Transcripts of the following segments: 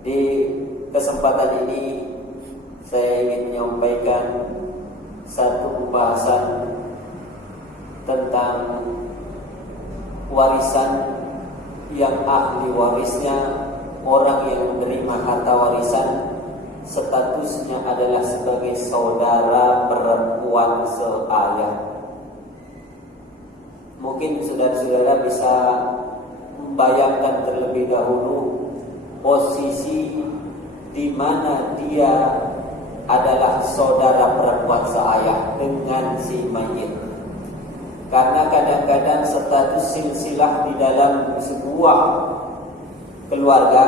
Di kesempatan ini saya ingin menyampaikan satu pembahasan tentang warisan yang ahli warisnya, orang yang menerima harta warisan statusnya adalah sebagai saudara perempuan seayah. Mungkin saudara-saudara bisa membayangkan terlebih dahulu posisi di mana dia adalah saudara perempuan seayah dengan si mayit. Karena kadang-kadang status silsilah di dalam sebuah keluarga,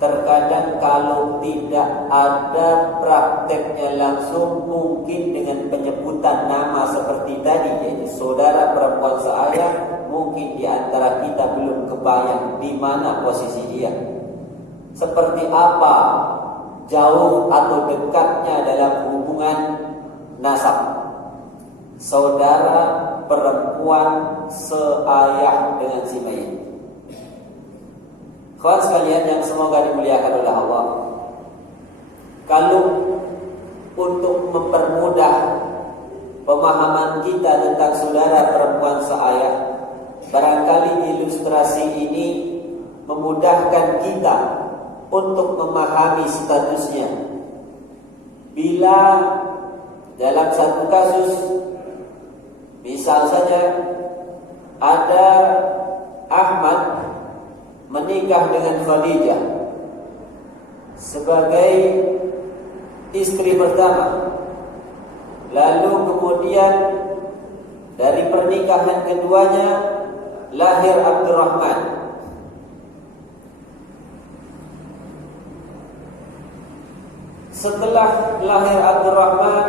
terkadang kalau tidak ada prakteknya langsung, mungkin dengan penyebutan nama seperti tadi, yaitu saudara perempuan seayah, mungkin di antara kita belum kebayang di mana posisi dia. Seperti apa jauh atau dekatnya dalam hubungan nasab saudara perempuan seayah dengan si mayit. Kawan sekalian yang semoga dimuliakan oleh Allah, kalau untuk mempermudah pemahaman kita tentang saudara perempuan seayah, barangkali ilustrasi ini memudahkan kita untuk memahami statusnya. Bila dalam satu kasus, misal saja ada Ahmad menikah dengan Khadijah sebagai istri pertama, lalu kemudian dari pernikahan keduanya lahir Abdurrahman. Setelah lahir Abdurrahman,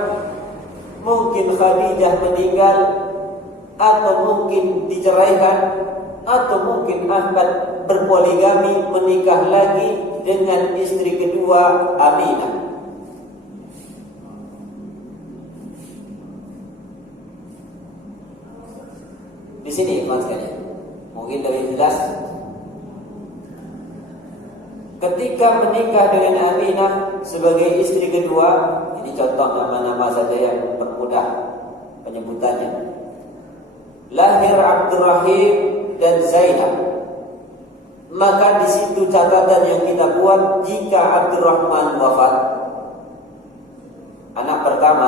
mungkin Khadijah meninggal, atau mungkin diceraikan, atau mungkin Ahmad berpoligami, menikah lagi dengan istri kedua Aminah. Di sini teman sekalian, mungkin lebih jelas. Ketika menikah dengan Aminah sebagai istri kedua, ini contoh nama-nama saja yang bermudah penyebutannya. Lahir Abdurrahim dan Zainab. Maka di situ catatan yang kita buat, jika Abdurrahman wafat, anak pertama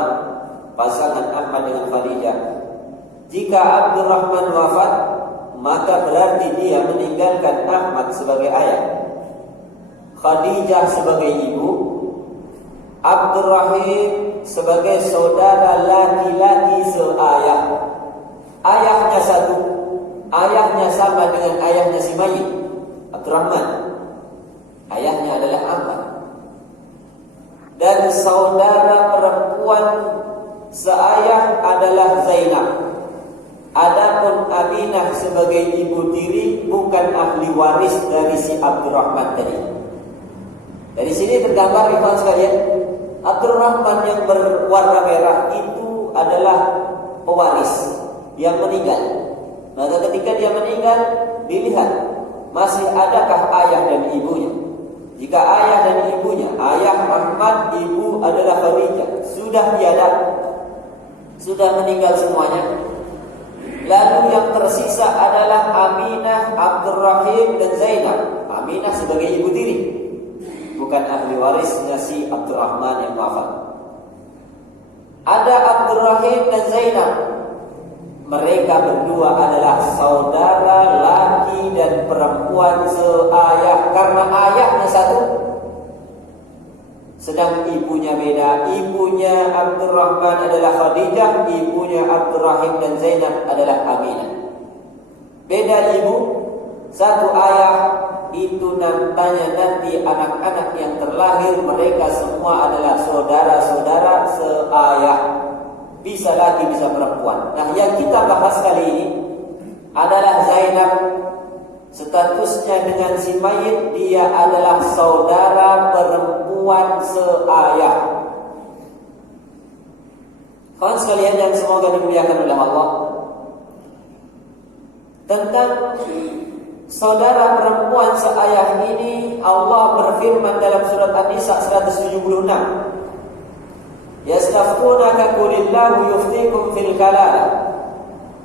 pasangan Ahmad dengan Khadijah, jika Abdurrahman wafat, maka berarti dia meninggalkan Ahmad sebagai ayah, Khadijah sebagai ibu, Abdurrahim sebagai saudara laki-laki seayah. Ayahnya satu, ayahnya sama dengan ayahnya si mayit, Abdurrahman. Ayahnya adalah Ahmad. Dan saudara perempuan seayah adalah Zainab. Adapun Aminah sebagai ibu tiri bukan ahli waris dari si Abdurrahman tadi. Dari sini tergambar ikhwan sekalian, Abdurrahman yang berwarna merah itu adalah pewaris yang meninggal. Maka ketika dia meninggal, dilihat masih adakah ayah dan ibunya. Jika ayah dan ibunya, ayah Ahmad, ibu adalah Khadijah, sudah tiada, sudah meninggal semuanya. Lalu yang tersisa adalah Aminah, Abdurrahim dan Zainab. Aminah sebagai ibu tiri, bukan ahli warisnya si Abdurrahman yang wafat. Ada Abdurrahim dan Zainab. Mereka berdua adalah saudara laki dan perempuan seayah, karena ayahnya satu, sedang ibunya beda. Ibunya Abdurrahman adalah Khadijah, ibunya Abdurrahim dan Zainab adalah Aminah. Beda ibu, satu ayah. Itu nanti anak-anak yang terlahir, mereka semua adalah saudara-saudara seayah, bisa laki bisa perempuan. Nah, yang kita bahas kali ini adalah Zainab. Statusnya dengan si mayit, dia adalah saudara perempuan seayah. Kawan sekalian yang semoga dimuliakan oleh Allah, tentang saudara perempuan seayah ini Allah berfirman dalam surat An-Nisa 176. Yastaftunaka qulillahu yuftikum fil kalalah.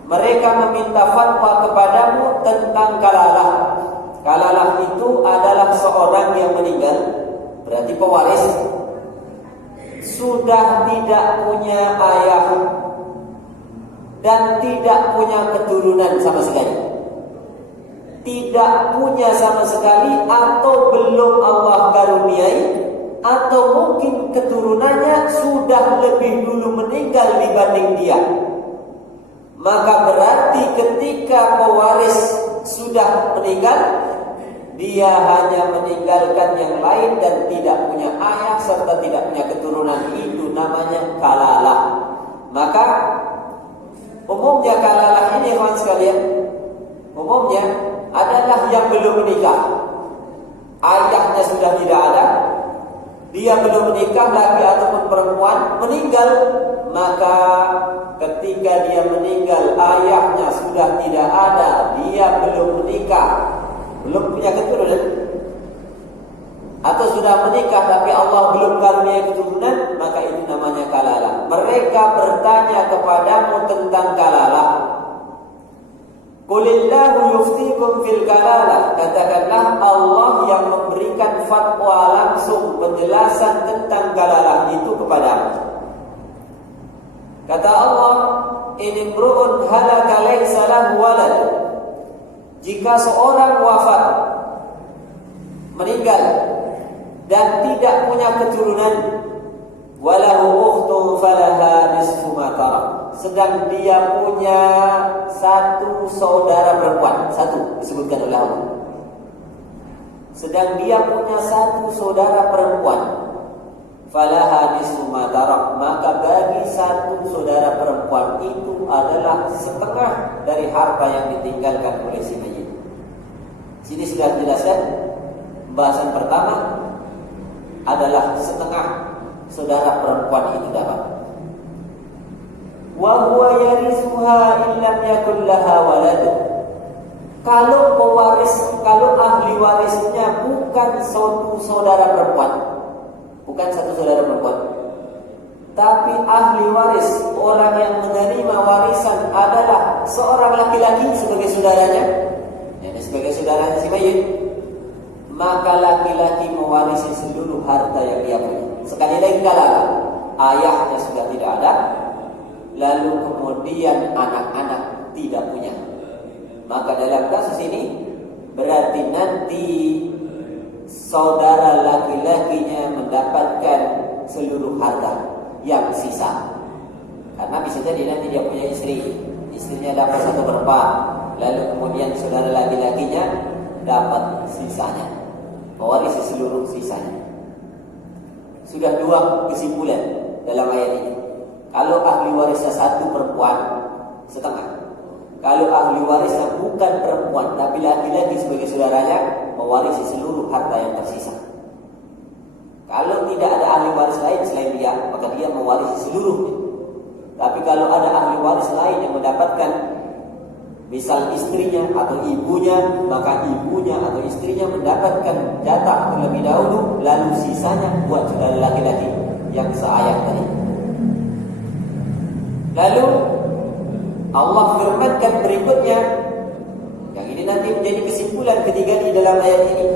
Mereka meminta fatwa kepadamu tentang kalalah. Kalalah itu adalah seorang yang meninggal, berarti pewaris, sudah tidak punya ayah dan tidak punya keturunan sama sekali. Tidak punya sama sekali, atau belum Allah karuniai, atau mungkin keturunannya sudah lebih dulu meninggal dibanding dia. Maka berarti ketika pewaris sudah meninggal, dia hanya meninggalkan yang lain dan tidak punya ayah serta tidak punya keturunan. Itu namanya kalalah. Maka umumnya kalalah ini, kawan sekalian, umumnya adalah yang belum menikah. Ayahnya sudah tidak ada, dia belum menikah, laki ataupun perempuan, meninggal. Maka ketika dia meninggal, ayahnya sudah tidak ada, dia belum menikah, belum punya keturunan, atau sudah menikah tapi Allah belum karunia keturunan, maka itu namanya kalalah. Mereka bertanya kepadamu tentang kalalah. Qulillahu yuftikum fil kalalah. Katakanlah Allah yang memberikan fatwa langsung, penjelasan tentang kalalah itu kepadamu. Kata Allah, in imru'un halaka laysa lahu walad. Jika seorang wafat, meninggal dan tidak punya keturunan, walahu ukhtun falaha nisfu ma tarak. Sedang dia punya satu saudara perempuan, satu disebutkan oleh Allah. Sedang dia punya satu saudara perempuan, falaha nisfu ma tarak, maka bagi satu saudara perempuan itu adalah setengah dari harta yang ditinggalkan oleh si mayit. Sini sudah dijelaskan, pembahasan pertama adalah setengah saudara perempuan itu dapat. Wa huwa yarithuha illam yakul laha walad. Kalau pewaris, kalau ahli warisnya bukan satu saudara perempuan, bukan satu saudara perempuan, tapi ahli waris, orang yang menerima warisan adalah seorang laki-laki sebagai saudaranya, yani sebagai saudaranya si mayit, maka laki-laki mewarisi seluruh harta yang dia punya. Sekali lagi, kalau ayahnya sudah tidak ada, lalu kemudian anak-anak tidak punya, maka dalam kasus ini berarti nanti saudara laki-lakinya mendapatkan seluruh harta yang sisa. Karena bisa jadi nanti dia punya istri, istrinya dapat 1/4, lalu kemudian saudara laki-lakinya dapat sisanya, mewarisi seluruh sisanya. Sudah dua kesimpulan dalam ayat ini. Kalau ahli warisnya satu perempuan, setengah. Kalau ahli warisnya bukan perempuan tapi laki-laki sebagai saudaranya, mewarisi seluruh harta yang tersisa. Kalau tidak ada ahli waris lain selain dia, maka dia mewarisi seluruhnya. Tapi kalau ada ahli waris lain yang mendapatkan, misal istrinya atau ibunya, maka ibunya atau istrinya mendapatkan jatah terlebih dahulu, lalu sisanya buat saudara laki-laki yang seayah tadi. Lalu Allah firmankan berikutnya, yang ini nanti menjadi kesimpulan ketiga di dalam ayat ini.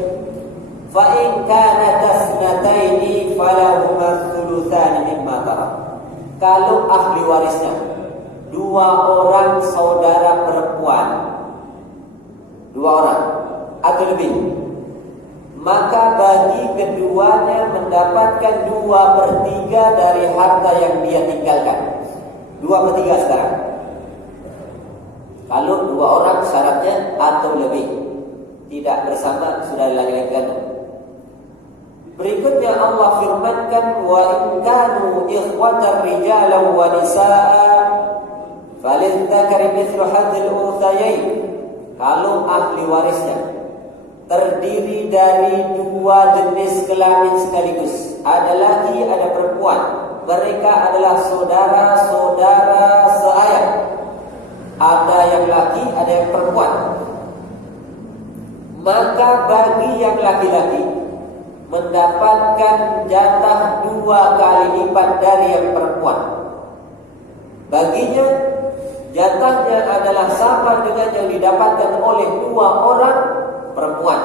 Fa in kanat tasnataini falahuma thulutsani mimma tarak. Kalau ahli warisnya dua orang saudara perempuan, dua orang atau lebih, maka bagi keduanya mendapatkan 2/3 dari harta yang dia tinggalkan. 2/3 sekarang. Kalau dua orang syaratnya atau lebih, tidak bersama, sudah laki-laki. Berikutnya Allah firmankan, wa in kanu ikhwatan rijalan wa nisaa falidhakari mithlu hadzil unthayain. Kalau ahli warisnya terdiri dari dua jenis kelamin sekaligus, ada laki ada perempuan, mereka adalah saudara-saudara seayah, ada yang laki ada yang perempuan. maka bagi yang laki-laki mendapatkan jatah 2 kali lipat dari yang perempuan. Baginya jatahnya adalah sama dengan yang didapatkan oleh 2 orang perempuan.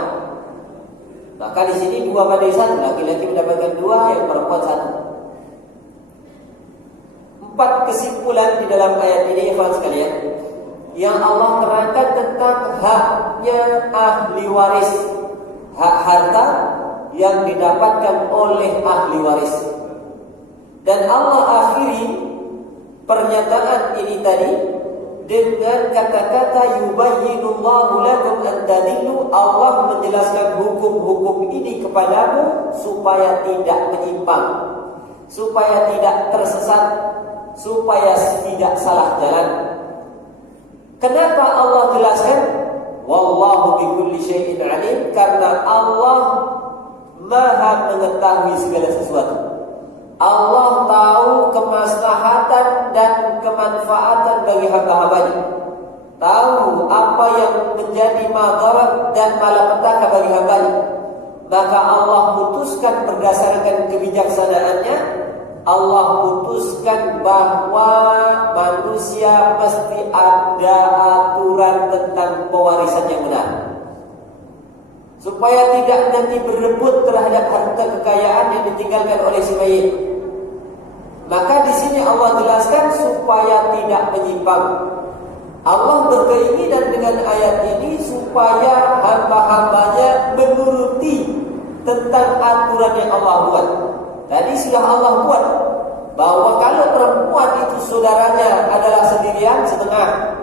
Maka di sini 2 banding 1, laki-laki mendapatkan 2, yang perempuan 1. 4 kesimpulan di dalam ayat ini, ikhwan sekalian, yang Allah terangkan tentang haknya ahli waris, hak harta yang didapatkan oleh ahli waris. Dan Allah akhiri pernyataan ini tadi dengan kata-kata yubayyinullahu lakum an tadillu. Allah menjelaskan hukum-hukum ini kepadamu supaya tidak menyimpang, supaya tidak tersesat, supaya tidak salah jalan. Kenapa Allah jelaskan wallahu bikulli syai'in alim? Karena Allah Maha mengetahui segala sesuatu. Allah tahu kemaslahatan dan kemanfaatan bagi hamba-hambanya. Tahu apa yang menjadi madarat dan malapetaka bagi hambanya. Maka Allah putuskan berdasarkan kebijaksanaannya, Allah putuskan bahwa manusia mesti ada aturan tentang pewarisan yang benar, supaya tidak nanti berebut terhadap harta kekayaan yang ditinggalkan oleh si mayit. Maka di sini Allah jelaskan supaya tidak menyimpang. Allah berkeinginan dengan ayat ini supaya hamba-hambanya menuruti tentang aturan yang Allah buat. Tadi sudah Allah buat bahwa kalau perempuan itu saudaranya adalah sendirian setengah.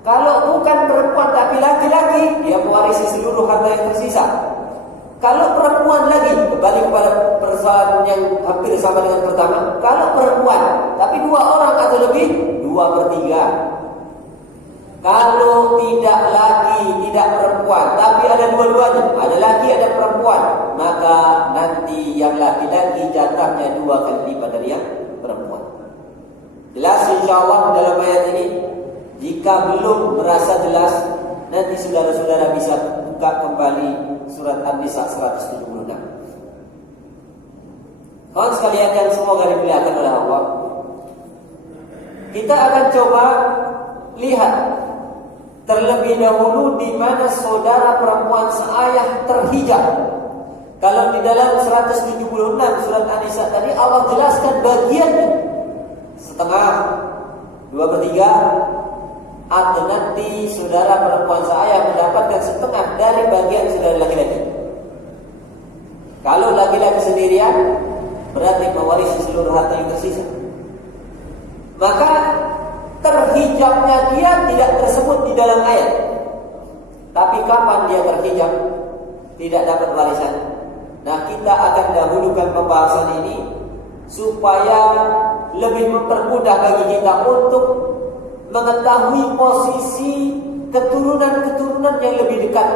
Kalau bukan perempuan tapi laki-laki, dia mewarisi seluruh harta yang tersisa. Kalau perempuan lagi, kembali kepada persoalan yang hampir sama dengan pertama. Kalau perempuan tapi 2 orang atau lebih, 2/3. Kalau tidak laki, tidak perempuan, tapi ada dua-duanya, ada laki, ada perempuan, maka nanti yang laki-laki jatahnya 2 kali lipat dari yang perempuan. Jelas insyaallah dalam ayat ini. Jika belum merasa jelas, nanti saudara-saudara bisa buka kembali surat An-Nisa 176. Kawan sekalian yang semoga dimuliakan oleh Allah, kita akan coba lihat terlebih dahulu di mana saudara perempuan seayah terhijab. Kalau di dalam 176 surat An-Nisa tadi Allah jelaskan bagiannya, setengah, 2/3, atau nanti saudara perempuan seayah mendapatkan setengah dari bagian saudara laki-laki. Kalau laki-laki sendirian, berarti mewarisi seluruh harta yang tersisa. Maka terhijabnya dia tidak tersebut di dalam ayat. Tapi kapan dia terhijab tidak dapat warisan? Nah, kita akan dahulukan pembahasan ini supaya lebih mempermudah bagi kita untuk mengetahui posisi keturunan-keturunan yang lebih dekat,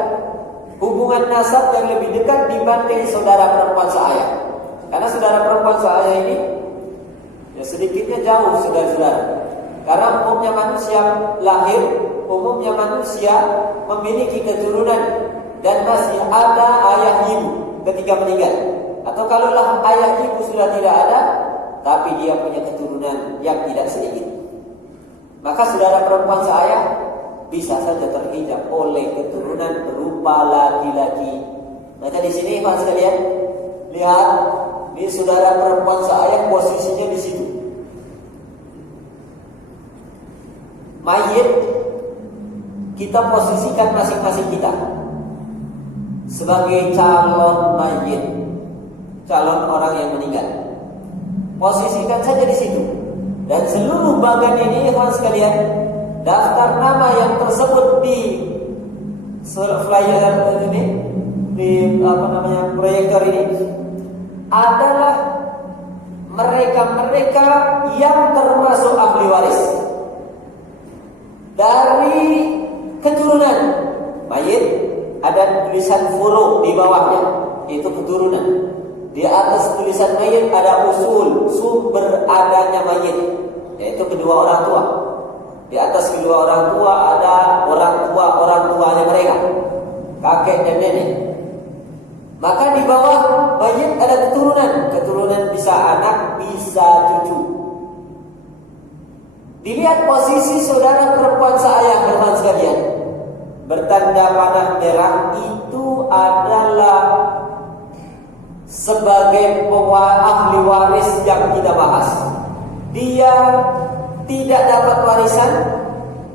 hubungan nasab yang lebih dekat dibanding saudara perempuan seayah. Karena saudara perempuan seayah ini ya sedikitnya jauh saudara-saudara. Karena umumnya manusia lahir, umumnya manusia memiliki keturunan dan masih ada ayah ibu ketika meninggal. Atau kalaulah ayah ibu sudah tidak ada, tapi dia punya keturunan yang tidak sedikit, maka saudara perempuan seayah bisa saja terhijab oleh keturunan berupa laki-laki. Maka di sini Pak sekalian, lihat, ini saudara perempuan seayah posisinya di situ. Mayit kita posisikan masing-masing kita sebagai calon mayit, calon orang yang meninggal. Posisikan saja di situ. Dan seluruh bagan ini, kawan sekalian, daftar nama yang tersebut di flyer ini, di proyektor ini, adalah mereka-mereka yang termasuk ahli waris dari keturunan mayit. Ada tulisan furu di bawahnya, itu keturunan. Di atas tulisan mayit ada usul, sumber adanya mayit, yaitu kedua orang tua. Di atas kedua orang tua ada orang tuanya mereka, kakek kakek dan nenek. Maka di bawah mayit ada keturunan. Keturunan bisa anak, bisa cucu. Dilihat posisi saudara perempuan seayah teman sekalian. Bertanda panah merah itu adalah sebagai ahli waris yang kita bahas. Dia tidak dapat warisan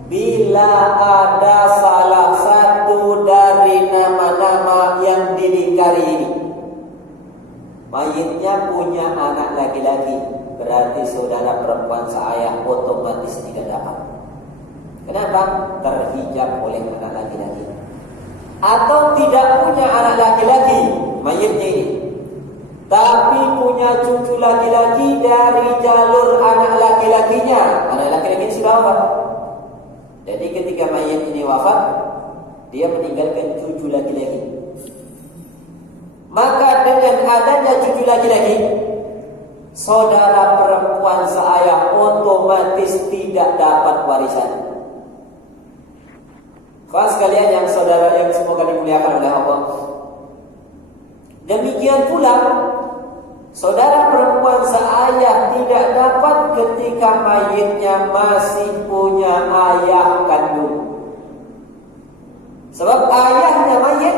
bila ada salah satu dari nama-nama yang dilingkari ini. Mayitnya punya anak laki-laki, berarti saudara perempuan seayah otomatis tidak dapat. Kenapa? Terhijab oleh anak laki-laki. Atau tidak punya anak laki-laki mayitnya ini, tapi punya cucu laki-laki dari jalur anak laki-lakinya. Anak laki-laki ini sudah wafat. Jadi ketika mayit ini wafat, dia meninggalkan cucu laki-laki. Maka dengan adanya cucu laki-laki, saudara perempuan seayah otomatis tidak dapat warisan. Kawan sekalian yang saudara yang semoga dimuliakan oleh Allah. Demikian pula saudara perempuan seayah tidak dapat ketika mayitnya masih punya ayah kandung. Sebab ayahnya mayit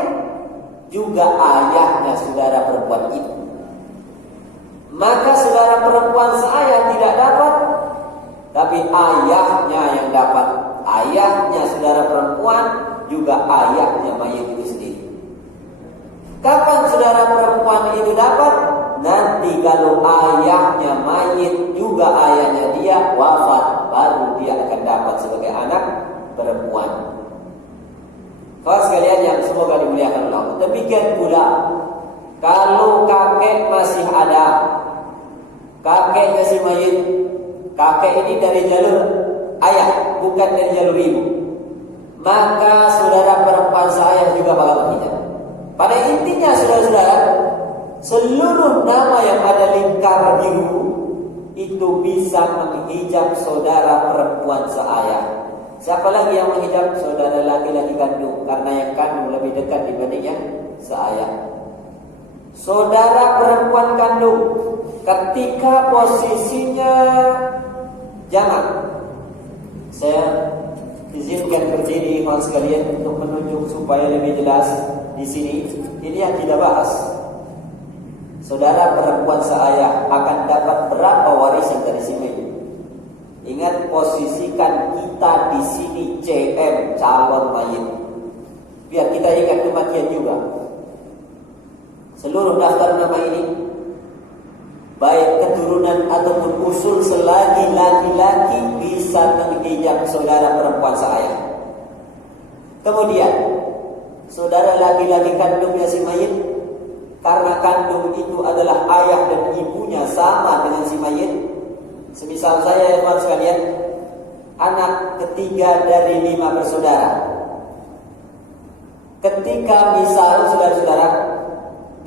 juga ayahnya saudara perempuan itu. Maka saudara perempuan seayah tidak dapat, tapi ayahnya yang dapat. Ayahnya saudara perempuan juga ayahnya mayit itu sendiri. Kapan saudara perempuan itu dapat? Nanti kalau ayahnya mayit juga ayahnya dia wafat, baru dia akan dapat sebagai anak perempuan. Kawan sekalian yang semoga dimuliakan Allah. Demikian pula kalau kakek masih ada, kakeknya si mayit, kakek ini dari jalur ayah, bukan dari jalur ibu, maka saudara perempuan saya juga bakal berhijab. Pada intinya saudara-saudara, seluruh nama yang ada lingkar biru itu bisa menghijab saudara perempuan seayah. Siapa lagi yang menghijab? Saudara laki-laki kandung, karena yang kandung lebih dekat dibanding yang seayah. Saudara perempuan kandung ketika posisinya jamak, saya izinkan berdiri ikhwan sekalian untuk menunjuk supaya lebih jelas di sini. Ini yang tidak bahas. Saudara perempuan seayah akan dapat berapa warisan dari sini? Ingat, posisikan kita di sini CM, calon mayit. Biar kita ingat kematian juga. Seluruh daftar nama ini, baik keturunan ataupun usul selagi laki-laki, bisa menghijab saudara perempuan seayah. Kemudian saudara laki-laki kandungnya si mayit, karena kandung itu adalah ayah dan ibunya sama dengan si mayit. Semisal saya, teman sekalian, anak ketiga dari 5 bersaudara. Ketika misal saudara-saudara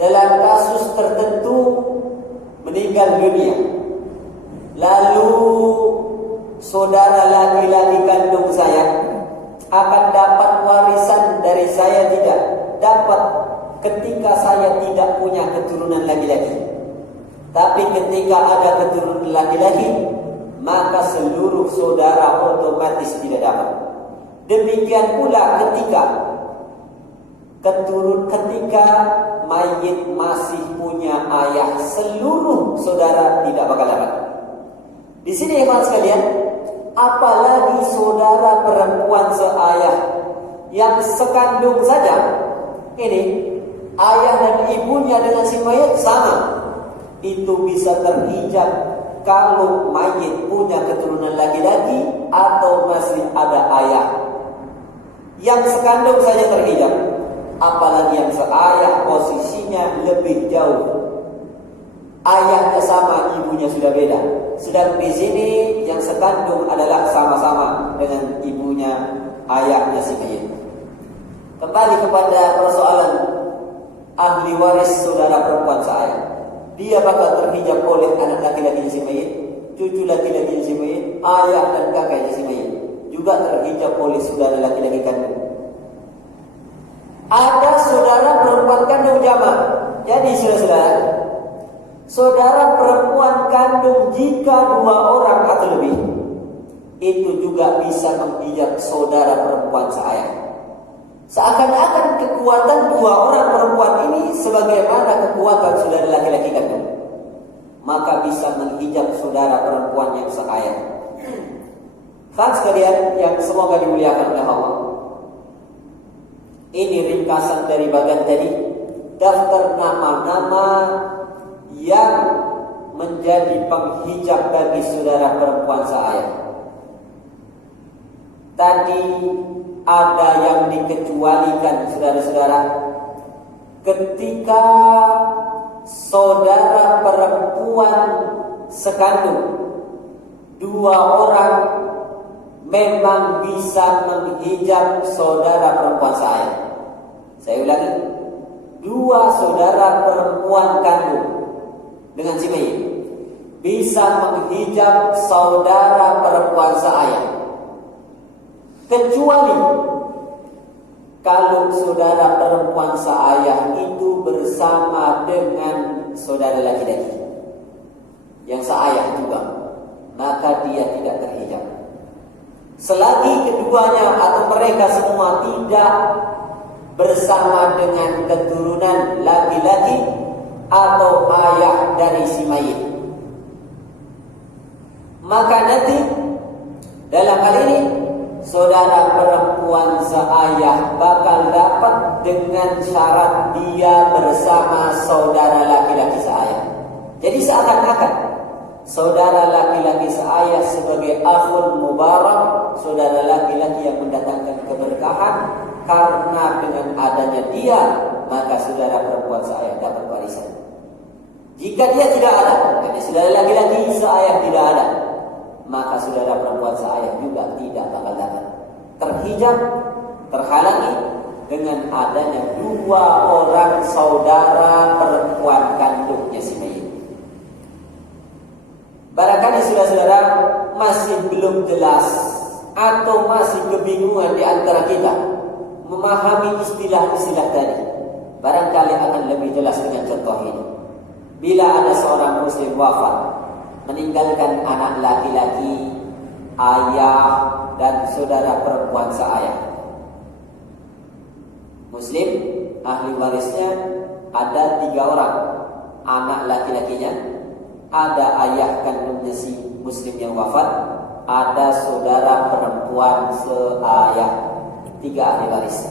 dalam kasus tertentu meninggal dunia, lalu saudara laki-laki kandung saya akan dapat warisan dari saya tidak dapat ketika saya tidak punya keturunan laki-laki. Tapi ketika ada keturunan laki-laki, maka seluruh saudara otomatis tidak dapat. Demikian pula ketika mayit masih punya ayah, seluruh saudara tidak bakal dapat. Di sini teman sekalian, apalagi saudara perempuan seayah yang sekandung saja, ini ayah dan ibunya dengan si mayit sama, itu bisa terhijab kalau mayit punya keturunan laki-laki atau masih ada ayah. Yang sekandung saja terhijab, apalagi yang seayah posisinya lebih jauh. Ayahnya sama, ibunya sudah beda. Sedang di sini yang sekandung adalah sama-sama dengan ibunya, ayahnya si mayit. Kembali kepada persoalan ahli waris saudara perempuan seayah. Dia bakal terhijab oleh anak laki-laki si mayit, cucu laki-laki si mayit, ayah dan kakaknya si mayit. Juga terhijab oleh saudara laki-laki kandung. Ada saudara perempuan kandung jamaah. Jadi saudara-saudara, saudara perempuan kandung jika 2 orang atau lebih, itu juga bisa menghijab saudara perempuan seayah. Seakan-akan kekuatan 2 orang perempuan ini sebagaimana kekuatan saudara laki-laki kandung, maka bisa menghijab saudara perempuan yang seayah. Kan sekalian yang semoga dimuliakan oleh Allah, ini ringkasan dari bagian tadi, daftar nama-nama yang menjadi penghijab bagi saudara perempuan seayah. Tadi ada yang dikecualikan saudara-saudara, ketika saudara perempuan sekandung 2 orang memang bisa menghijab saudara perempuan seayah. Saya ulangi, 2 saudara perempuan kandung dengan si Mei bisa menghijab saudara perempuan seayah, kecuali kalau saudara perempuan seayah itu bersama dengan saudara laki-laki yang seayah juga, maka dia tidak terhijab. Selagi keduanya atau mereka semua tidak bersama dengan keturunan laki-laki atau ayah dari si mayit, maka nanti dalam hal ini saudara perempuan seayah bakal dapat dengan syarat dia bersama saudara laki-laki seayah. Jadi seakan-akan saudara laki-laki seayah sebagai akhul mubarak, saudara laki-laki yang mendatangkan keberkahan, karena dengan adanya dia maka saudara perempuan seayah dapat warisan. Jika dia tidak ada, karena saudara laki-laki seayah tidak ada, maka saudara perempuan seayah juga tidak bakal dapat. Terhijab, terhalangi dengan adanya 2 orang saudara perempuan kandungnya si mayit. Barangkali saudara-saudara masih belum jelas atau masih kebingungan di antara kita memahami istilah-istilah tadi. Barangkali akan lebih jelas dengan contoh ini. Bila ada seorang muslim wafat, meninggalkan anak laki-laki, ayah, dan saudara perempuan seayah. Muslim, ahli warisnya ada 3 orang. Anak laki-lakinya, ada ayah kandungnya si muslim yang wafat, ada saudara perempuan seayah. 3 ahli waris.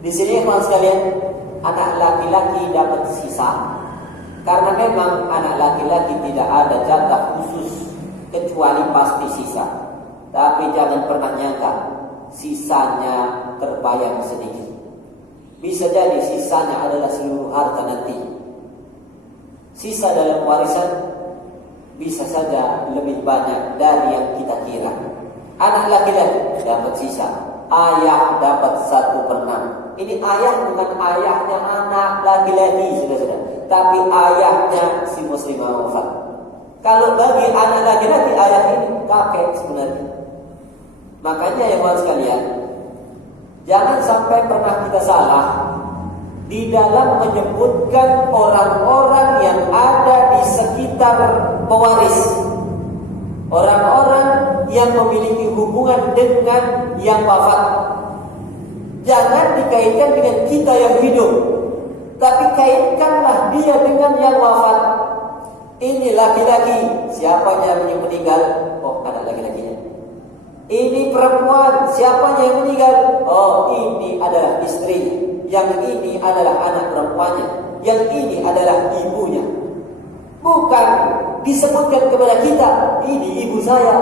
Di sini teman sekalian, anak laki-laki dapat sisa. Karena memang anak laki-laki tidak ada jatah khusus kecuali pasti sisa. Tapi jangan pernah nyangka sisanya terbayang sedikit. Bisa jadi sisanya adalah seluruh harta nanti. Sisa dalam warisan bisa saja lebih banyak dari yang kita kira. Anak laki-laki dapat sisa, ayah dapat 1/6. Ini ayah bukan ayahnya anak laki-laki, sudah-sudah, tapi ayahnya si muslimah wafat. Kalau bagi anak laki-laki, ayah ini kakek sebenarnya. Makanya ya kawan sekalian, jangan sampai pernah kita salah di dalam menyebutkan orang-orang yang ada di sekitar pewaris, orang-orang yang memiliki hubungan dengan yang wafat. Jangan dikaitkan dengan kita yang hidup, tapi kaitkanlah dia dengan yang wafat. Ini laki-laki, siapanya yang meninggal? Oh, anak laki-lakinya. Ini perempuan, siapanya yang meninggal? Oh, ini adalah istrinya. Yang ini adalah anak perempuannya. Yang ini adalah ibunya. Bukan disebutkan kepada kita, ini ibu saya.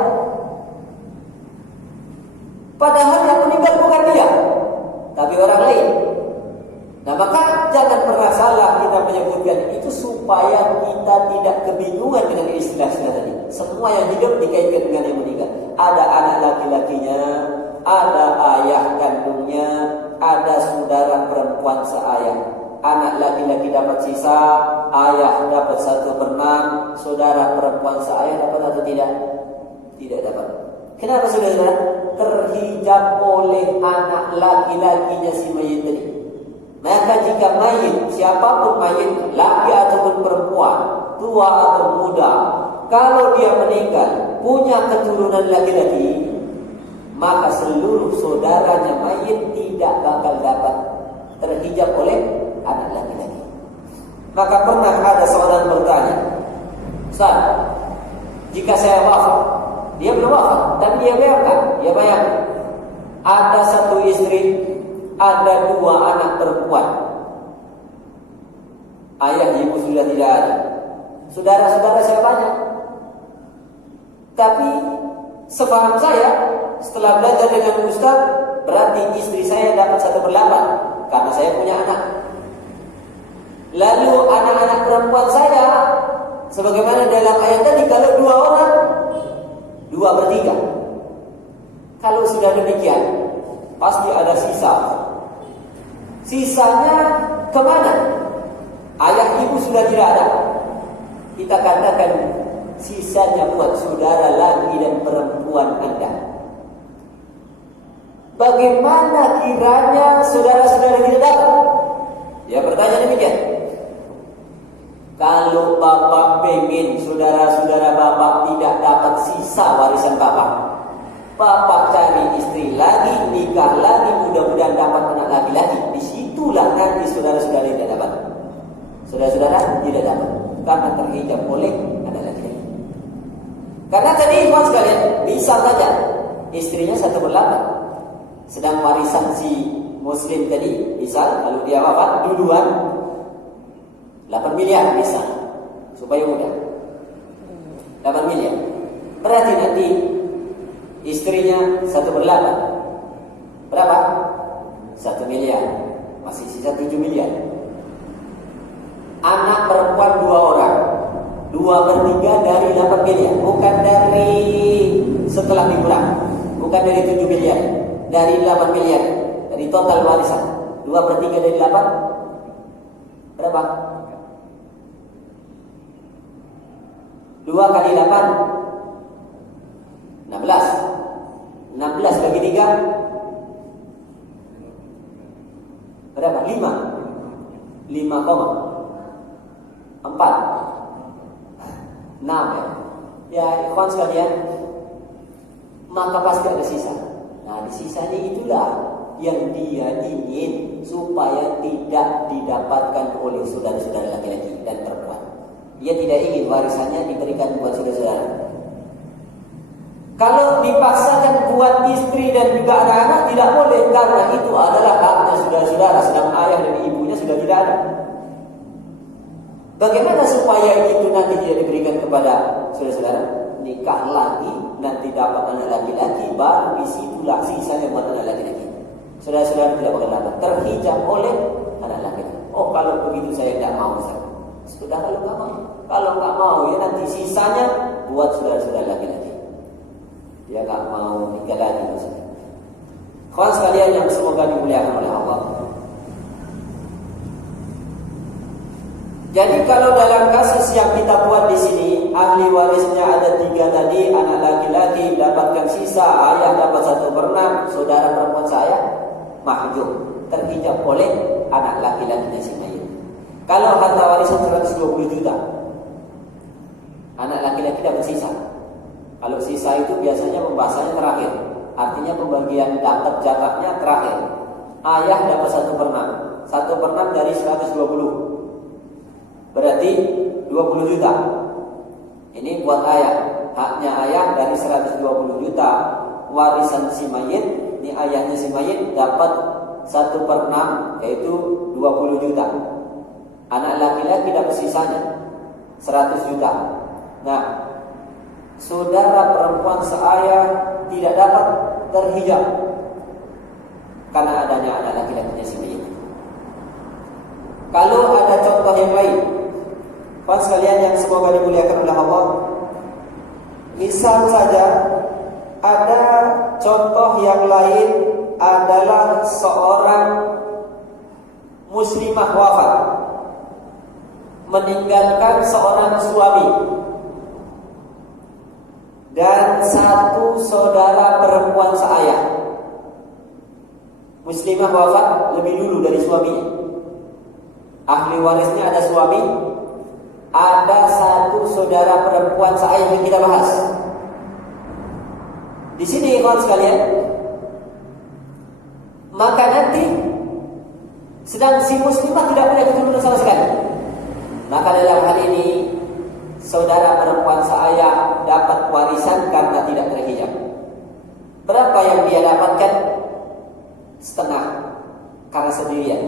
Padahal yang meninggal bukan dia, tapi orang lain. Nah, maka jangan pernah salah kita menyebutkan itu supaya kita tidak kebingungan dengan istilah-istilah tadi. Semua yang hidup dikaitkan dengan yang meninggal. Ada anak laki-lakinya, ada ayah kandungnya, ada saudara perempuan seayah. Anak laki-laki dapat sisa, ayah dapat 1/6, saudara perempuan seayah dapat atau tidak? Tidak dapat. Kenapa saudara? Terhijab oleh anak laki-lakinya si mayit tadi. Maka jika mayit, siapapun mayit, laki ataupun perempuan, tua atau muda, kalau dia meninggal punya keturunan laki-laki, maka seluruh saudaranya mayit tidak bakal dapat terhijab oleh anak laki-laki. Maka pernah ada seorang bertanya, Ustaz, jika saya wafat, dia belum wafat, tapi dia bayangkan, ada satu istri, ada dua anak perempuan, ayah ibu sudah tidak ada, saudara-saudara saya banyak. Tapi sepaham saya, setelah belajar dengan Ustaz, berarti istri saya dapat 1/8 karena saya punya anak. Lalu anak-anak perempuan saya, sebagaimana dalam ayat tadi, kalau 2 orang, 2/3. Kalau sudah demikian, pasti ada sisa. Sisanya kemana? Ayah ibu sudah tidak ada. Kita katakan sisanya buat saudara laki dan perempuan Anda. Bagaimana kiranya saudara-saudara tidak dapat? Ya, bertanya demikian. Kalau bapak pengen saudara-saudara bapak tidak dapat sisa warisan bapak cari istri lagi, nikah lagi, mudah-mudahan dapat anak laki-laki. Disitulah nanti saudara-saudara tidak dapat. Saudara-saudara tidak dapat karena terhijab oleh anak laki-laki. Karena tadi ikhwan sekalian, bisa saja istrinya 1/8, sedang warisan si muslim tadi, misal kalau dia wafat duluan 8 miliar bisa, supaya mudah 8 miliar. Berarti nanti istrinya 1/8 berapa? 1 miliar, masih sisa 7 miliar. Anak perempuan 2 orang, 2/3 dari 8 miliar, bukan dari setelah dikurang, bukan dari 7 miliar, dari 8 miliar, dari total warisan. 2/3 dari 8 berapa? 2 kali 8 16. 16 bagi 3 berapa? 5. 5,4 6 ya. Ya, ikhwan sekalian, maka pasti ada sisa. Nah, di sisanya itulah yang dia ingin supaya tidak didapatkan oleh saudara-saudara laki-laki dan perempuan. Dia tidak ingin warisannya diberikan buat saudara-saudara. Kalau dipaksakan buat istri dan juga anak-anak tidak boleh, karena itu adalah haknya saudara-saudara, sedang ayah dan ibunya sudah tidak ada. Bagaimana supaya itu nanti tidak diberikan kepada saudara-saudara? Nikah lagi, nanti dapat anak laki-laki, baru disitulah sisanya buat anak laki-laki. Saudara-saudara tidak bakal dapat, terhijab oleh anak laki-laki. Oh, kalau begitu saya tidak mau, Ustaz. Sudah, kalau nggak mau, ya nanti sisanya buat saudara-saudara laki-laki. Dia nggak mau nikah lagi, maksudnya. Kawan sekalian yang semoga dimuliakan oleh Allah. Jadi kalau dalam kasus yang kita buat di sini, ahli warisnya ada 3 tadi, anak laki-laki dapatkan sisa, ayah dapat 1/6, saudara perempuan saya mahjub, terhijab oleh anak laki-lakinya si mayit. Kalau harta warisan 120 juta, anak laki-laki dapat sisa. Kalau sisa itu biasanya pembahasannya terakhir, artinya pembagian dapat jatahnya terakhir. Ayah dapat 1/6, 1/6 dari 120. Berarti 20 juta. Ini buat ayah. Haknya ayah dari 120 juta warisan si mayit. Ini ayahnya si mayit dapat 1/6, yaitu 20 juta. Anak laki-laki dapat sisanya 100 juta. Nah, saudara perempuan seayah tidak dapat terhijab karena adanya anak laki-lakinya si mayit. Kalau ada contoh yang lain, kawan sekalian yang semoga dimuliakan oleh Allah, misal saja ada contoh yang lain adalah seorang muslimah wafat, meninggalkan seorang suami dan 1 saudara perempuan seayah. Muslimah wafat lebih dulu dari suaminya. Ahli warisnya ada suami, ada satu saudara perempuan seayah yang kita bahas. Di sini ikhwan sekalian, maka nanti sedang si muslimah tidak punya keturunan sama sekali. Maka dalam hal ini saudara perempuan seayah dapat warisan karena tidak terhijab. Berapa yang dia dapatkan? Setengah, karena sendirian.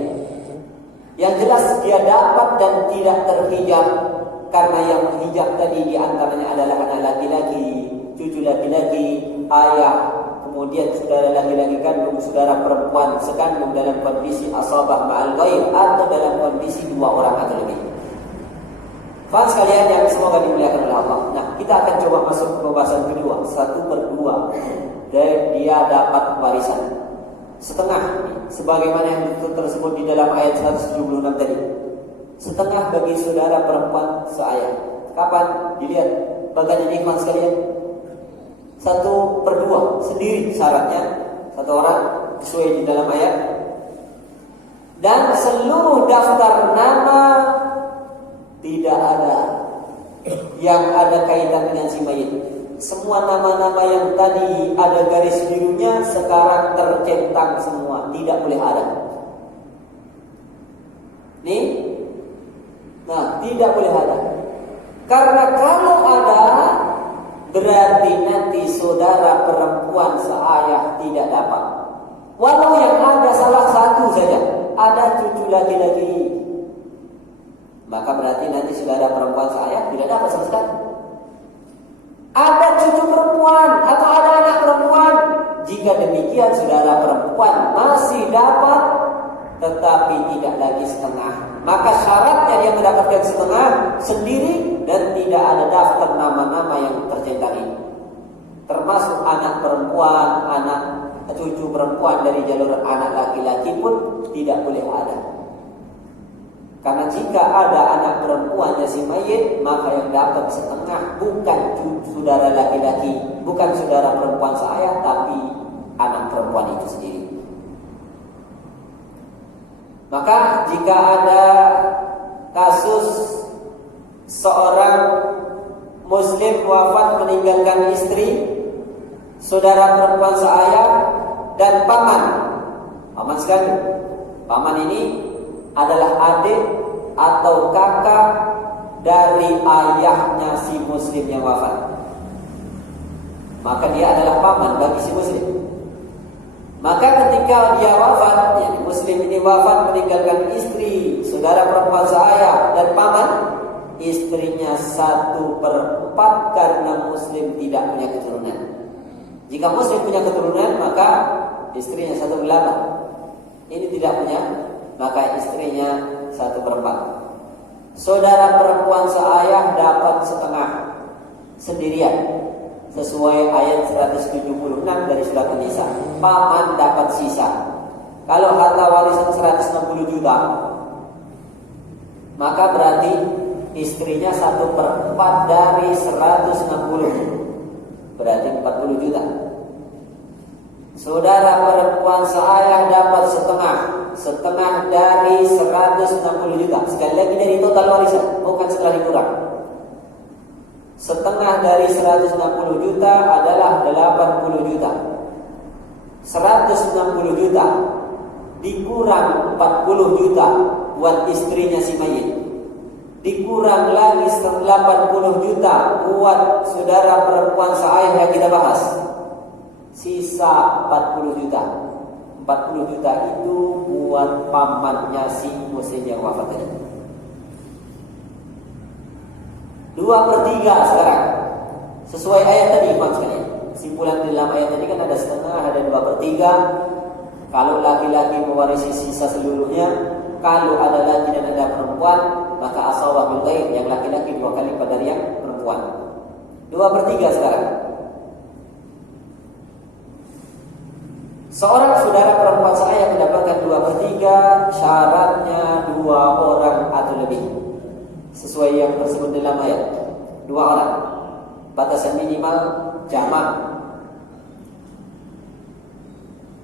Yang jelas dia dapat dan tidak terhijab, karena yang menghijab tadi diantaranya adalah anak laki-laki, cucu laki-laki, ayah, kemudian saudara laki-laki kandung, saudara perempuan sekandung dalam kondisi asabah ma'al ghaib atau dalam kondisi dua orang atau lebih. Fans sekalian yang semoga dimuliakan oleh Allah. Nah, kita akan coba masuk ke pembahasan kedua, 1/2 dari dia dapat warisan. Setengah, sebagaimana yang tersebut di dalam ayat 176 tadi. Setengah bagi saudara perempuan seayah. Kapan? Dilihat bagian ini ikhwan sekalian. 1/2 sendiri syaratnya, satu orang sesuai di dalam ayat. Dan seluruh daftar nama tidak ada yang ada kaitan dengan si mayit. Semua nama-nama yang tadi ada garis birunya sekarang tercentang semua, tidak boleh ada. Nih, nah tidak boleh ada. Karena kalau ada, berarti nanti saudara perempuan seayah tidak dapat. Walau yang ada salah satu saja, ada cucu laki-laki, maka berarti nanti saudara perempuan seayah tidak dapat sama sekali. Ada cucu perempuan atau ada anak perempuan, jika demikian saudara perempuan masih dapat, tetapi tidak lagi setengah. Maka syaratnya dia mendapatkan setengah sendiri dan tidak ada daftar nama-nama yang tercentang ini. Termasuk anak perempuan, anak cucu perempuan dari jalur anak laki-laki pun tidak boleh ada. Karena jika ada anak perempuannya si mayit, maka yang dapat setengah bukan saudara laki-laki, bukan saudara perempuan seayah, tapi anak perempuan itu sendiri. Maka jika ada kasus seorang muslim wafat meninggalkan istri, saudara perempuan seayah, dan paman sekali. Paman ini adalah adik atau kakak dari ayahnya si muslim yang wafat. Maka dia adalah paman bagi si muslim. Maka ketika dia wafat, yani muslim ini wafat meninggalkan istri, saudara perempuan seayah dan paman, istrinya 1/4 karena muslim tidak punya keturunan. Jika muslim punya keturunan, maka istrinya 1/8. Ini tidak punya, maka istrinya 1/4. Saudara perempuan seayah dapat setengah sendirian, sesuai ayat 176 dari surat An-Nisa. Paman dapat sisa. Kalau harta warisan 160 juta, maka berarti istrinya 1/4 dari 160, berarti 40 juta. Saudara perempuan seayah dapat setengah dari 160 juta. Sekali lagi dari total warisan, bukan setelah dikurang. Setengah dari 160 juta adalah 80 juta. 160 juta dikurang 40 juta buat istrinya si mayit, dikurang lagi 80 juta buat saudara perempuan seayah yang kita bahas, sisa 40 juta. 40 juta itu buat pamannya si muslim yang wafat tadi. 2/3 sekarang sesuai ayat tadi, Ikhwan sekalian. Simpulan di dalam ayat tadi kan ada setengah, ada 2/3. Kalau laki-laki mewarisi sisa seluruhnya, kalau ada laki dan ada perempuan, maka asawah bil ghaib, yang laki-laki 2 kali lipat dari yang perempuan. 2/3 sekarang. Seorang saudara perempuan saya mendapatkan 2/3, syaratnya 2 orang atau lebih, sesuai yang tersebut dalam ayat. 2 orang, batasan minimal jamak.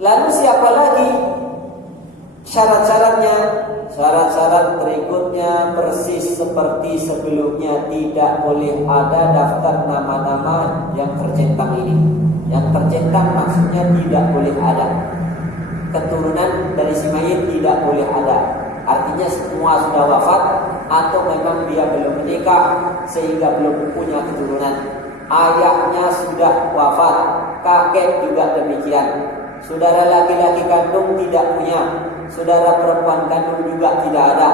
Lalu siapa lagi syarat-syaratnya? Syarat-syarat berikutnya persis seperti sebelumnya, tidak boleh ada daftar nama-nama yang tercentang ini. Yang tercentang maksudnya tidak boleh ada. Keturunan dari si mayit tidak boleh ada. Artinya semua sudah wafat atau memang dia belum menikah sehingga belum punya keturunan. Ayahnya sudah wafat, kakek juga demikian. Saudara laki-laki kandung tidak punya, saudara perempuan kandung juga tidak ada.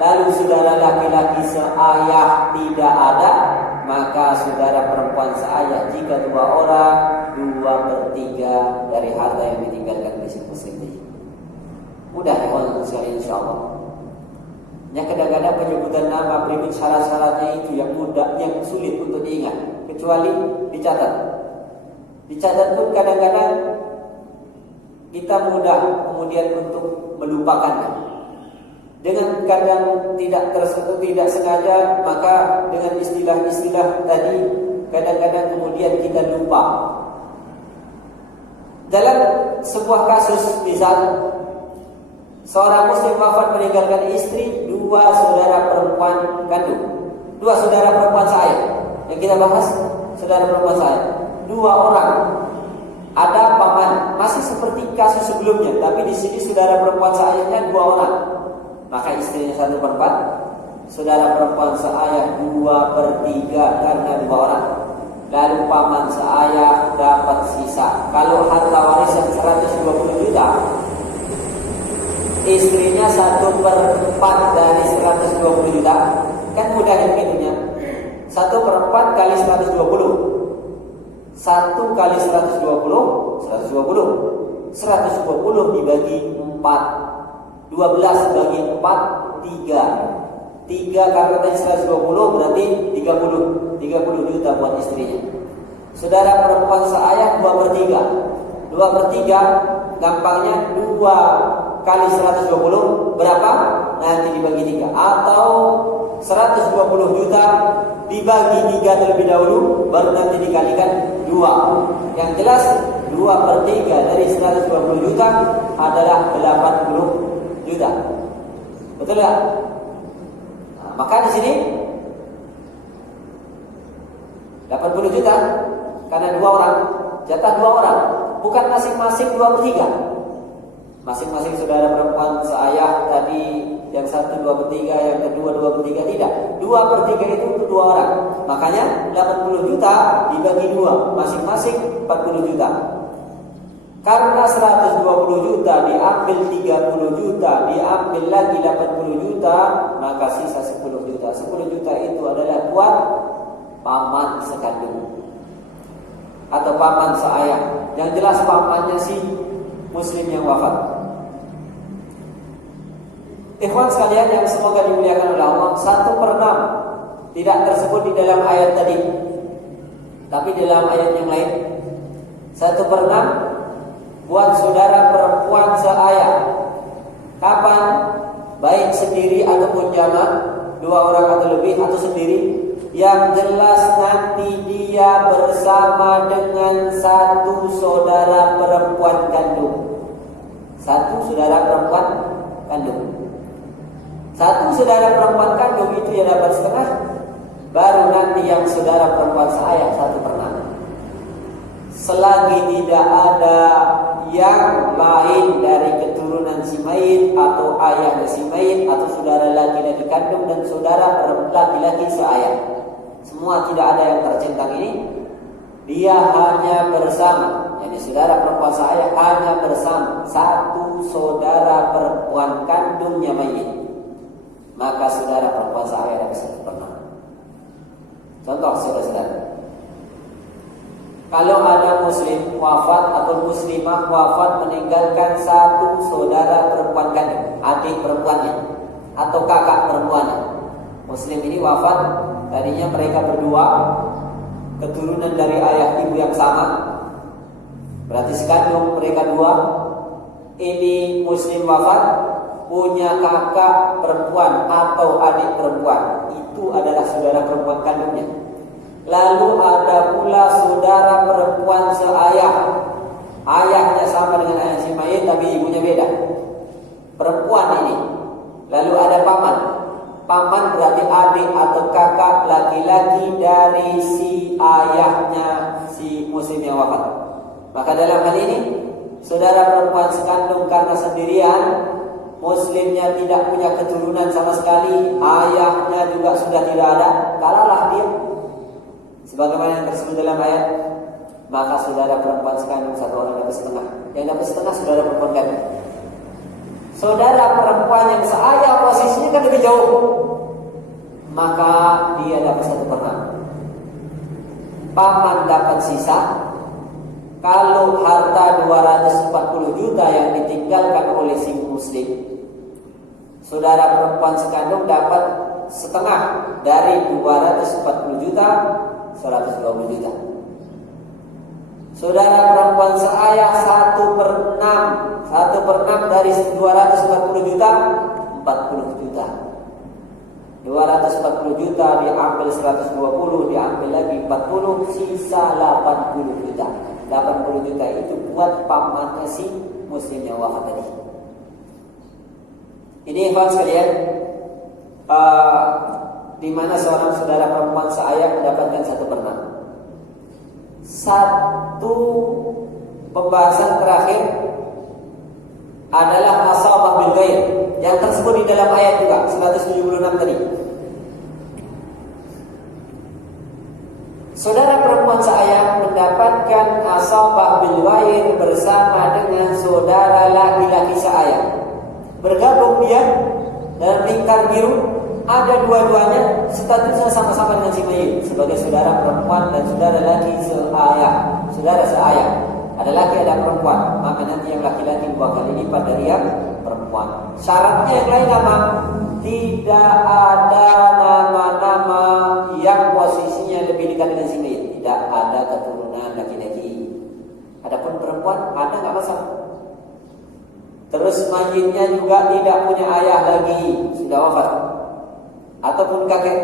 Lalu saudara laki-laki seayah tidak ada, maka saudara perempuan seayah jika 2 orang, 2/3 dari harta yang ditinggalkan di si muslim ini. Mudah ya Allah sekali insyaallah. Ya kadang-kadang penyebutan nama berikut syarat-syaratnya itu yang mudah, yang sulit untuk diingat, kecuali dicatat. Dicatat pun kadang-kadang kita mudah kemudian untuk melupakannya. Dengan kadang tidak tersentuh, tidak sengaja, maka dengan istilah-istilah tadi kadang-kadang kemudian kita lupa. Dalam sebuah kasus misal seorang muslim wafat meninggalkan istri, 2 saudara perempuan kandung, 2 saudara perempuan seayah. Yang kita bahas saudara perempuan seayah, 2 orang. Ada paman, masih seperti kasus sebelumnya, tapi di sini saudara perempuan seayahnya 2 orang. Maka istrinya 1/4, saudara perempuan seayah 2/3 karena 2 orang. Lalu paman seayah dapat sisa. Kalau harta warisan 120 juta, istrinya 1/4 dari 120 juta. Kan mudah hitungnya. 1/4 kali 120. 1 kali 120, 120. 120 dibagi 4. 12 bagi 4, 3. 3 karena tadi 120 berarti 30. 30 juta buat istrinya. Saudara perempuan seayah 2/3. 2/3 gampangnya 2 kali 120 berapa? Nanti dibagi 3. Atau 120 juta dibagi 3 terlebih dahulu, baru nanti dikalikan 2. Yang jelas 2/3 dari 120 juta adalah 80 juta. Betul ya? Nah, maka di sini 80 juta karena 2 orang, jatah 2 orang, bukan masing-masing 2/3. Masing-masing saudara perempuan seayah tadi yang satu 2/3, yang kedua 2/3, tidak. 2/3 itu untuk 2 orang. Makanya 80 juta dibagi 2, masing-masing 40 juta. Karena 120 juta diambil 30 juta, diambil lagi 80 juta, maka sisa 10 juta. 10 juta itu adalah buat paman sekandung atau paman seayah. Yang jelas pamannya si muslim yang wafat. Ikhwan sekalian yang semoga dimuliakan oleh Allah, 1/6 tidak tersebut di dalam ayat tadi, tapi di dalam ayat yang lain. 1/6 buat saudara perempuan seayah. Kapan? Baik sendiri ataupun jamak, 2 orang atau lebih, atau sendiri. Yang jelas nanti dia bersama dengan 1 saudara perempuan kandung. 1 saudara perempuan kandung. 1 saudara perempuan kandung itu yang dapat setengah. Baru nanti yang saudara perempuan seayah 1/6. Selagi tidak ada yang lain dari keturunan si mayit atau ayah dari si mayit atau saudara laki-laki kandung dan saudara laki-laki seayah, semua tidak ada yang tercentang ini, dia hanya bersama, yakni saudara perempuan seayah hanya bersama 1 saudara perempuan kandungnya mayit, maka saudara perempuan seayah dapat 1/6. Contoh saudara-saudara, kalau ada muslim wafat atau muslimah wafat meninggalkan 1 saudara perempuan kandung, adik perempuannya atau kakak perempuannya. Muslim ini wafat, tadinya mereka berdua keturunan dari ayah ibu yang sama, berarti sekandung mereka 2. Ini muslim wafat punya kakak perempuan atau adik perempuan, itu adalah saudara perempuan kandungnya. Lalu ada pula saudara perempuan seayah, ayahnya sama dengan ayah si mayit tapi ibunya beda, perempuan ini. Lalu ada paman. Paman berarti adik atau kakak laki-laki dari si ayahnya si muslim yang wafat. Maka dalam hal ini saudara perempuan sekandung karena sendirian, muslimnya tidak punya keturunan sama sekali, ayahnya juga sudah tidak ada, kalahlah dia. Sebagaimana yang tersebut dalam ayat, maka saudara perempuan sekandung satu orang dapat setengah. Yang dapat setengah saudara perempuan kandung. Saudara perempuan yang seayah posisinya kan lebih jauh, maka dia dapat 1/6. Paman dapat sisa. Kalau harta 240 juta yang ditinggalkan oleh si muslim, saudara perempuan sekandung dapat setengah dari 240 juta, 120 juta. Saudara perempuan seayah 1/6 dari 240 juta, 40 juta. 240 juta diambil 120, diambil lagi 40, sisa 80 juta. 80 juta itu buat pamannya si muslim yang wafat tadi. Ini ikhwan sekalian, di mana seorang saudara perempuan seayah mendapatkan 1/6. Satu pembahasan terakhir adalah asabah bil ghair yang tersebut di dalam ayat juga 176 tadi. Saudara perempuan seayah mendapatkan asabah bil ghair bersama dengan saudara laki-laki seayah. Bergabung dia dalam lingkar biru, ada dua-duanya statusnya sama-sama dengan si mayit sebagai saudara perempuan dan saudara laki seayah. Saudara seayah, ada laki ada perempuan, maka nanti yang laki-laki 2 kali lipat dari yang perempuan. Syaratnya yang lain apa? Tidak ada nama-nama yang posisinya lebih dekat dengan si mayit. Tidak ada keturunan laki-laki. Adapun perempuan ada nggak masalah. Terus mayitnya juga tidak punya ayah lagi, sudah wafat, ataupun kakek.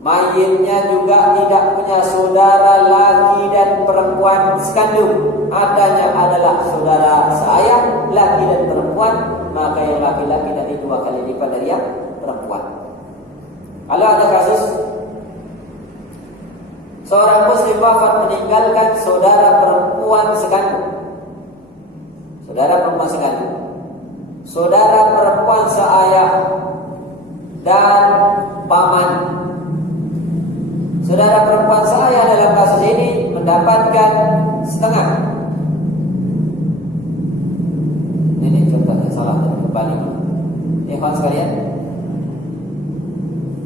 Mayitnya juga tidak punya saudara laki dan perempuan sekandung. Adanya adalah saudara seayah, laki dan perempuan. Maka yang laki-laki dari 2 kali lipat dari yang perempuan. Kalau ada kasus seorang muslim wafat meninggalkan saudara perempuan sekandung, saudara perempuan sekandung, saudara perempuan seayah dan paman. Saudara perempuan seayah dalam kasus ini mendapatkan setengah. Ini contohnya salah dan kembali. Ikhwan sekalian,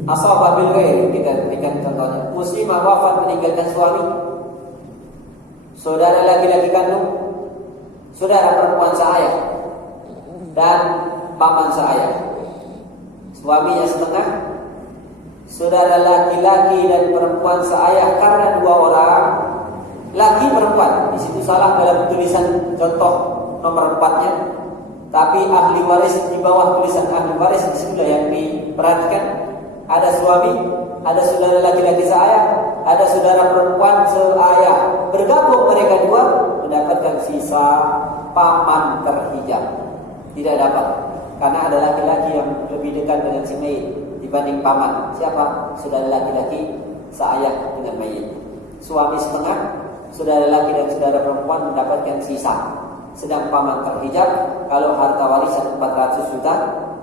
asabah bil ghair, kita berikan contohnya. Muslimah wafat meninggalkan suami, saudara laki-laki kandung, saudara perempuan seayah dan paman seayah. Suaminya setengah, saudara laki-laki dan perempuan seayah karena 2 orang, laki perempuan. Di situ salah dalam tulisan contoh nomor 4-nya. Tapi ahli waris di bawah tulisan ahli waris di situ yang diperhatikan. Ada suami, ada saudara laki-laki seayah, ada saudara perempuan seayah. Bergabung mereka 2 mendapatkan sisa paman terhijab. Tidak dapat karena ada laki-laki yang lebih dekat dengan si mayit dibanding paman. Siapa? Saudara laki-laki seayah dengan mayit. Suami setengah, saudara laki dan saudara perempuan mendapatkan sisa. Sedang paman terhijab. Kalau harta warisan 400 juta,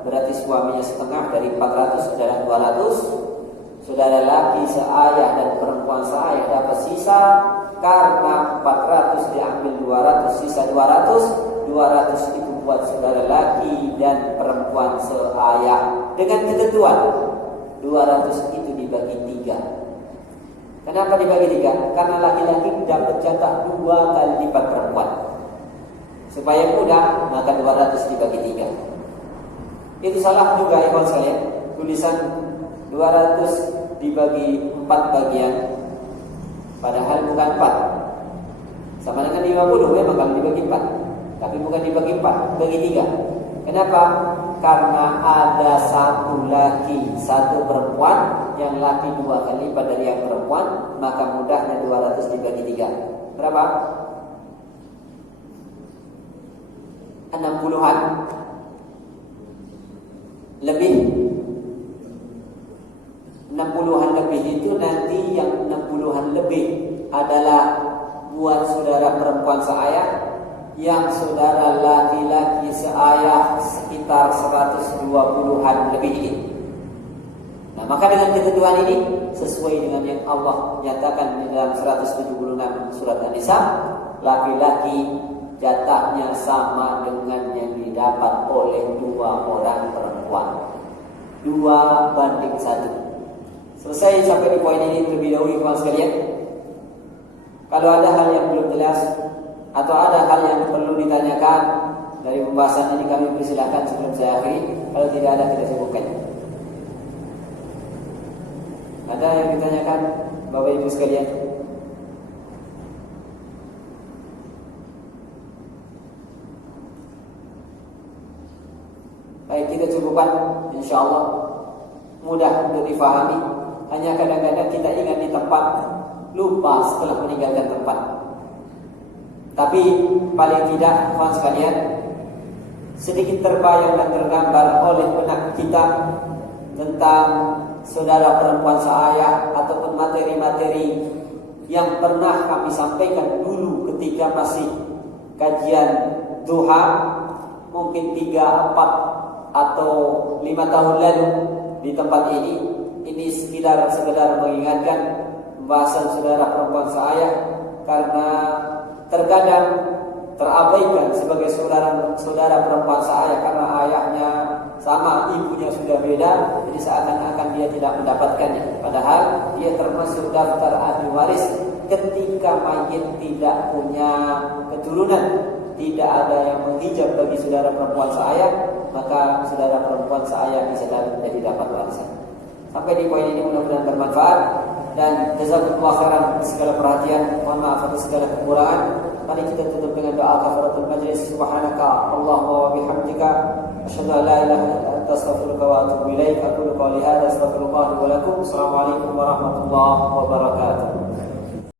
berarti suaminya setengah dari 400 adalah 200. Saudara laki seayah dan perempuan seayah dapat sisa. Karena 400 diambil 200, sisa 200. 200 itu buat saudara laki dan perempuan seayah. Dengan ketentuan 200 itu dibagi 3. Kenapa dibagi 3? Karena laki-laki dapat jatah 2 kali lipat perempuan. Supaya mudah, maka 200 dibagi 3. Itu salah juga ya kawan sekalian. Tulisan 200 dibagi 4 bagian, padahal bukan 4. Sama dengan 50 memang kalau dibagi 4. Tapi bukan dibagi 4, dibagi 3. Kenapa? Karena ada 1 laki, 1 perempuan. Yang laki 2 kali lipat dari yang perempuan, maka mudahnya 200 dibagi 3. Berapa? 60-an. lebih, 60-an lebih itu nanti yang 60-an lebih adalah buat saudara perempuan seayah, yang saudara laki-laki seayah sekitar 120-an lebih dikit. Nah, maka dengan ketentuan ini sesuai dengan yang Allah nyatakan di dalam 176 surat An-Nisa, laki-laki jatahnya sama dengan yang didapat oleh 2 orang perempuan, 2:1. Selesai sampai di poin ini terlebih dahulu, kawan sekalian. Kalau ada hal yang belum jelas atau ada hal yang perlu ditanyakan dari pembahasan ini, kami persilahkan sebelum saya akhiri. Kalau tidak ada, kita sebutkan. Ada yang ditanyakan, Bapak Ibu sekalian? Baik, kita cukupkan, insyaallah mudah untuk difahami. Hanya kadang-kadang kita ingat di tempat, lupa setelah meninggalkan tempat. Tapi paling tidak, kawan sekalian, sedikit terbayang dan tergambar oleh benak kita tentang saudara perempuan seayah ataupun materi-materi yang pernah kami sampaikan dulu ketika masih kajian duha, mungkin 3, 4 atau 5 tahun lalu di tempat ini. Ini sekedar mengingatkan pembahasan saudara perempuan seayah, karena terkadang terabaikan sebagai saudara perempuan seayah karena ayahnya sama, ibunya sudah beda, jadi seakan-akan dia tidak mendapatkannya. Padahal dia termasuk daftar ahli waris ketika mayit tidak punya keturunan, tidak ada yang menghijab bagi saudara perempuan seayah, maka saudara perempuan seayah bisa jadi dapat warisan. Sampai di poin ini mudah-mudahan bermanfaat, dan jazakumullah khairan segala perhatian. Mohon maaf atas segala kekurangan. Mari kita tutup dengan doa kafaratul majlis. Subhanaka Allahumma wa bihamdika asyhadu an la ilaha illa anta astaghfiruka wa atubu ilaik. Aqulu qawli hadza astaghfirullah li wa lakum. Assalamualaikum warahmatullahi wabarakatuh.